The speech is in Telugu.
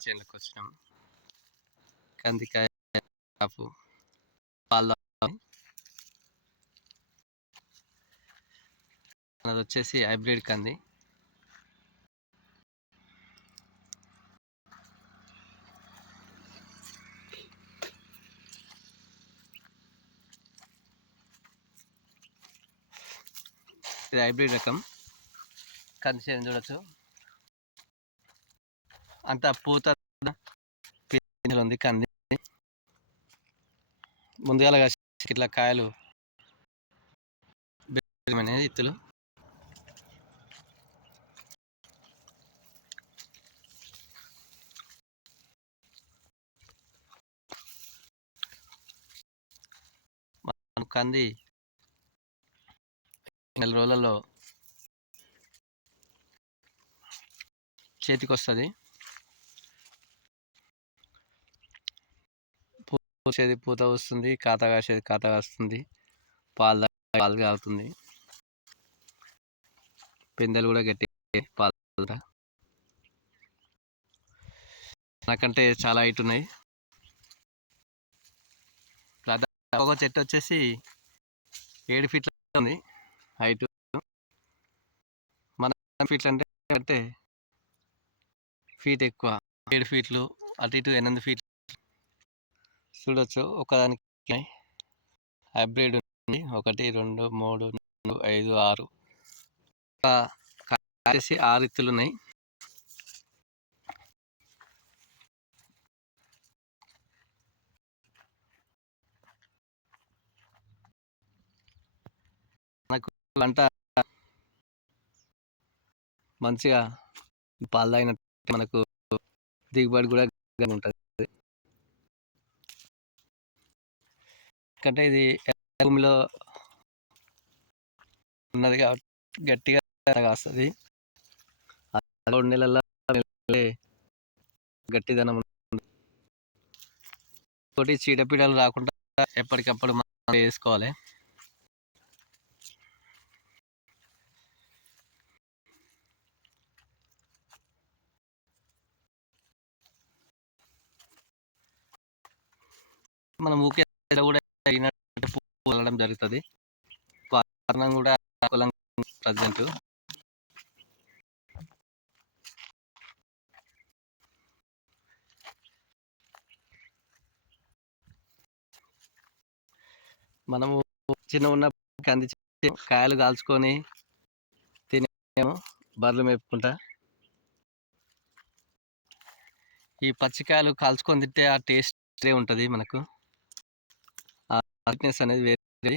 కంది చేనులోకి వచ్చినాం. కందికాయ కాపు పాలు అది వచ్చేసి హైబ్రిడ్ కంది. ఇది హైబ్రిడ్ రకం కంది చేను చూడొచ్చు. అంత పూత ఉంది కంది. ముందుగా ఇట్లా కాయలు ఇత్తులు కంది నెల రోజులలో చేతికి వస్తుంది. పూసేది పూత వస్తుంది, కాత కాసేది కాత కాస్తుంది, పాలు కాగుతుంది, పిందెలు కూడా గట్టి పాలు నాకంటే చాలా హైట్ ఉన్నాయి. ఒక చెట్టు వచ్చేసి 7 ఫీట్ల ఉంది హైట్. మన ఫీట్లు అంటే ఫీట్ ఎక్కువ, 7 ఫీట్లు అటు ఇటు 8 ఫీట్లు చూడొచ్చు. ఒకదానికి హైబ్రిడ్ ఉంది. 1 2 3 4 5 6 వచ్చేసి 6 ఇత్తులు ఉన్నాయి. మనకు పంట మంచిగా పాలు తాగినట్టు మనకు దిగుబడి కూడా ఉంటుంది. ఎందుకంటే ఇది భూమిలో ఉన్నది కాబట్టి గట్టిగా కాస్తుంది. 2 నెలల్లో గట్టిదనం తోటి చీడపీడలు రాకుండా ఎప్పటికప్పుడు మనం వేసుకోవాలి. మనం ఊకే కూడా వెళ్ళడం జరుగుతుంది. వాతావరణం కూడా ప్రజెంట్ మనము చిన్న ఉన్న కంది కాయలు కాల్చుకొని తినేమో బర్రెలు మేపుకుంటా. ఈ పచ్చికాయలు కాల్చుకొని తింటే ఆ టేస్ట్ ఉంటుంది. మనకు ఆ అనేది వేరే.